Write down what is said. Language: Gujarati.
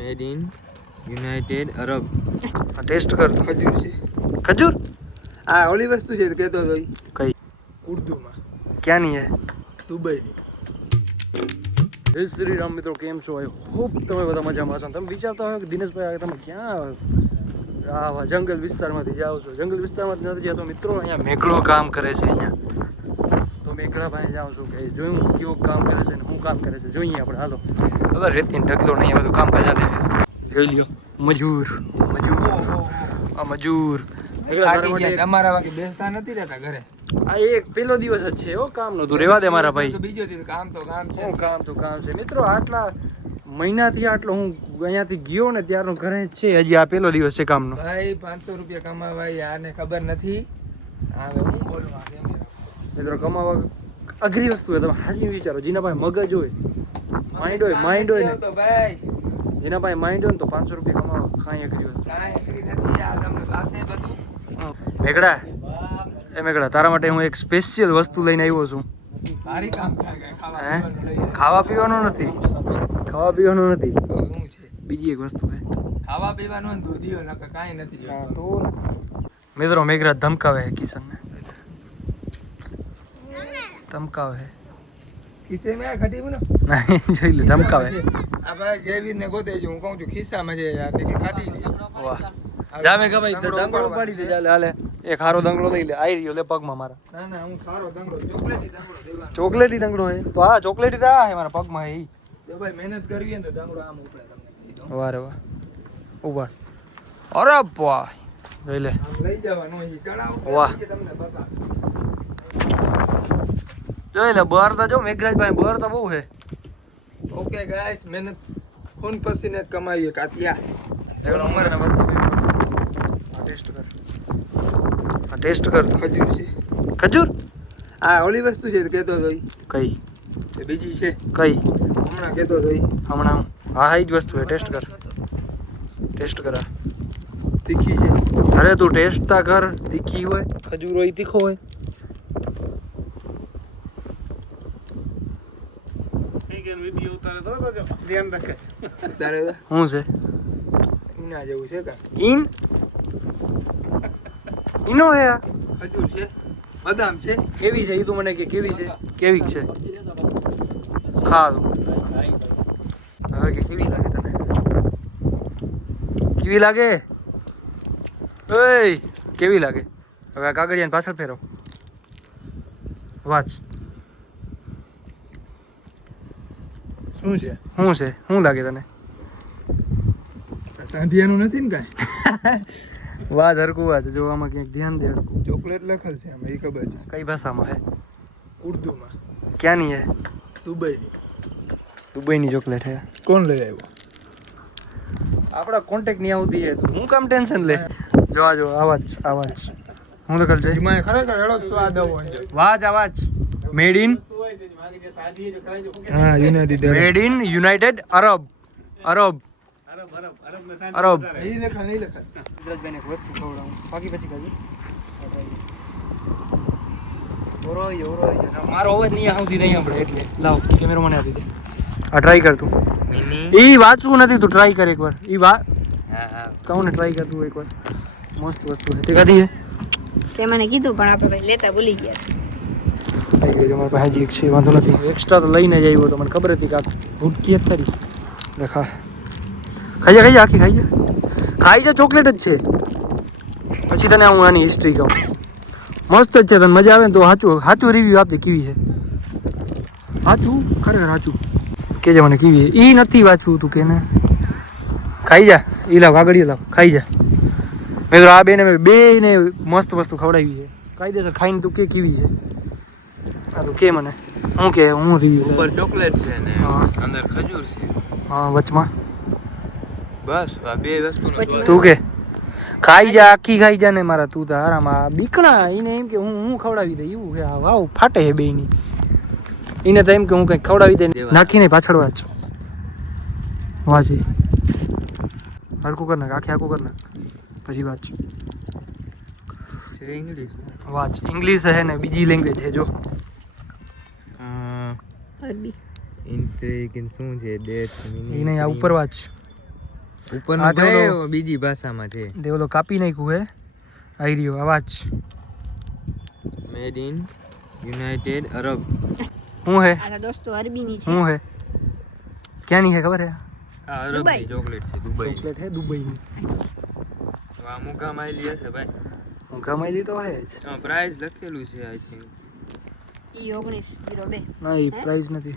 Made in United Arab. Test કર. ખજૂર છે. ખજૂર? આ ઓલી વસ્તુ છે કહેતો હતો ઈ. કઈ? ઉર્દુમાં. ક્યાંની હે? દુબઈની. જય શ્રી રામ મિત્રો, કેમ છો? આઈ હોપ તમે બધા મજામાં હશો. તમે વિચારતા હોય કે દિનેશભાઈ તમે ક્યાં આવા જંગલ વિસ્તારમાંથી જાઓ છો? જંગલ વિસ્તારમાંથી નથી જતો મિત્રો, અહીંયા મેઘડો કામ કરે છે. અહીંયા તો મેઘડા પાસે જાઉં છું કે જોયું કેવું કામ કરે છે ને શું કામ કરે છે જોઈએ આપણે. હાલો ખબર રેતી ઢગલો નહીં, બધું કામ કાજ હાલે. જોઈ લ્યો મજૂર આ મજૂર તમારા વાગે બેસતા નથી રહેતા ઘરે. આ એક પેલો દિવસ જ છે હો કામ નો. તું રેવા દે મારા ભાઈ. બીજો દિવસ કામ તો કામ છે. કામ તો કામ છે મિત્રો. આટલા મહિનાથી આટલો હું અહીંયાથી ગયો ને ત્યારનો ઘરે જ છે. હજી આ પેલો દિવસ છે કામનો. ભાઈ 500 રૂપિયા કમાવાય આને ખબર નથી. હવે હું બોલવા મિત્રો કમાવા અઘરી વસ્તુ છે. તમે હાજી વિચારો, જેના પાસે મગજ હોય, માઇન્ડ હોય ને તો ભાઈ જેના પાસે માઇન્ડ હોય ને તો 500 રૂપિયા કમાવા કાંઈ અઘરી વસ્તુ કાંઈ અઘરી નથી. આ તમને પાસે બધું મેઘડા મેઘડા તારા માટે હું એક સ્પેશિયલ વસ્તુ લઈને આવ્યો છું. ભારી કામ થાય ખાવા પીવાનું નથી, ખાવા પીવાનું નથી, શું છે બીજી એક વસ્તુ છે. ખાવા પીવાનું ને દૂધિયો નકર કાંઈ નથી જોઈતું. તો મિત્રો મેઘરાજ ધમકાવે છે કિશનને, ધમકાવે ખિસ્સે મેં ઘટી ને નહીં જોઈ લે ધમકાવે. આ ભાઈ જયવીર ને ગોતે છે. હું કહું છું ખિસ્સામાં છે યાર તે ખાટી લે. વાહ જા મેં ભાઈ દંગડો પાડી દે. ચાલે હાલે એક હારો દંગડો લઈ લે. આવી રહ્યો લે પગમાં મારા. ના ના હું સારો દંગડો ચોકલેટી દંગડો દેવાનો. ચોકલેટી દંગડો હે તો હા ચોકલેટી તો આ હે મારા પગમાં હે. જો ભાઈ મહેનત કરવી ને તો દંગડો આમ ઉપડે તમને કહી દઉં. વાહ રે વાહ ઉભા. અરે વાહ જોઈ લે આમ લઈ જવાનો અહીં ચડાવો. વાહ. તમને બતા જોઈ લે બહાર તો જો મેઘરાજ ભાઈ બહાર તો બહુ હે. ઓકે ગાઈસ મહેનત ખૂન પસીને કમાઈએ કાતિયા. અમારે વસ્તુ આ ટેસ્ટ કર, આ ટેસ્ટ કર. ખજૂર છે. ખજૂર? આ ઓલી વસ્તુ છે કહેતો હતો ઈ. કઈ? એ બીજી છે કઈ? હમણાં કહેતો હતો ઈ. હમણાં હા હા એ જ વસ્તુ હે. ટેસ્ટ કર, ટેસ્ટ કર. તીખી છે. અરે તું ટેસ્ટ તા કર. તીખી હોય, ખજૂર હોય, તીખો હોય. તારે શું છે? ઈના જેવું છે કા? ઈન ઈનો હે આ? ખજૂર છે, બદામ છે. કેવી છે એ તું મને કે કેવી છે? કેવી છે? ખા તું હવે કે કેવી લાગે તને? કેવી લાગે? ઓય કેવી લાગે? હવે આ કાગળિયાને પાછળ ફેરવ, વાંચ શું છે? શું છે? શું લાગે તને? સાંધિયાનું નથી ને કાંઈ? વાહ હરકું વાંચ. જો આમાં ક્યાંક ધ્યાન દે હરકું. ચોકલેટ લખેલ છે આમાં, એ ખબર છે. કઈ ભાષામાં હે? ઉર્દુમાં. ક્યાંની હે? દુબઈની. દુબઈની ચોકલેટ હે. કોણ લઈ આવ્યો? આપણા કોન્ટેક્ટ નહીં આવતી હે તો હું કામ ટેન્શન લે. જો આ જો આવાજ આવાજ હું લખેલ છે? એમાં ખરેખર એડો સ્વાદ આવો અંદર. વાજ આવાજ મેડ ઇન હા યુનાઇટેડ મેડ ઇન યુનાઇટેડ અરબ અરબ અરબ. નહીં લખાય નહીં લખાય. ગુજરાતભાઈને એક વસ્તુ ખવડાવું બાકી પછી કાજુ ઓરોય ઓરોય મારો અવાજ નહીં આવતી નહીં આપણે એટલે લાવ કેમેરો મને આપી દે. આ ટ્રાય કર તું. ઈ વાંચવું નથી, તું ટ્રાય કર એકવાર. ઈ વાત હા હા કહું ને ટ્રાય કર તું એકવાર. મસ્ત વસ્તુ છે. તે કદી છે? તે મને કીધું પણ આપણે ભાઈ લેતા ભૂલી ગયા. આવી ગઈ અમારી પાસે હજી એક છે, વાંધો નથી. એક્સ્ટ્રા તો લઈને જ આવ્યો તો મને ખબર હતી કે આ ભૂટકી જ ખરી. દેખા ખાઈ જા આખી ખાઈ જા ચોકલેટ જ છે. પછી તને હું આની હિસ્ટ્રી કહું. મસ્ત જ છે. તને મજા આવે ને તો સાચું સાચું રિવ્યૂ આપજે કેવી છે. સાચું ખરેખર સાચું કહેજે મને કેવી છે. એ નથી વાંચવું તું કે ને ખાઈ જા. એ લાવ કાગળિયો લાવ ખાઈ જા. મેં આ બેને મસ્ત વસ્તુ ખવડાવી છે કાયદેસર. ખાઈને તું કે કેવી છે આ તું કે મને હું કે હું રિવ્યૂ ઉપર ચોકલેટ છે ને હા. અંદર ખજૂર છે. હા વચમાં બસ આ બે વસ્તુનો સ્વાદ. તું કે ખાઈ જા આખી ખાઈ જા ને મારા. તું તો હારામાં બીકણા એને એમ કે હું ખવડાવી દે એવું છે. આ વાવ ફાટે છે બેયની. એને તો એમ કે હું કંઈક ખવડાવી દે નાખીને પાછળ વાંચ વાંચી હરકું કર નાખ આખે આખું કર નાખ પછી વાંચ છે ઇંગ્લિશ. વાંચ. ઇંગ્લિશ છે ને બીજી લેંગ્વેજ છે જો. અરબી. ઇન્ટ્રીગ શું છે? ડેટ એ નહીં આ ઉપર વાંચ. ઉપરનું આ તે ભાઈ ઓલો- બીજી ભાષામાં છે. તે ઓલો કાપી નાખ્યું હે આવી રહ્યો અવાજ મેડ ઇન યુનાઇટેડ અરબ. શું હે મારા દોસ્તો અરબીની છે શું હે ક્યાંની હે ખબર હે આ અરબની દુબઈ. ચોકલેટ છે દુબઈ. ચોકલેટ હે દુબઈની આ મુકામ આવેલી હશે ભાઈ. હું કમાયેલી તો હે જ પ્રાઇસ લખેલું છે આઈ થિંક. ઈ 1902 ના એ પ્રાઇસ નથી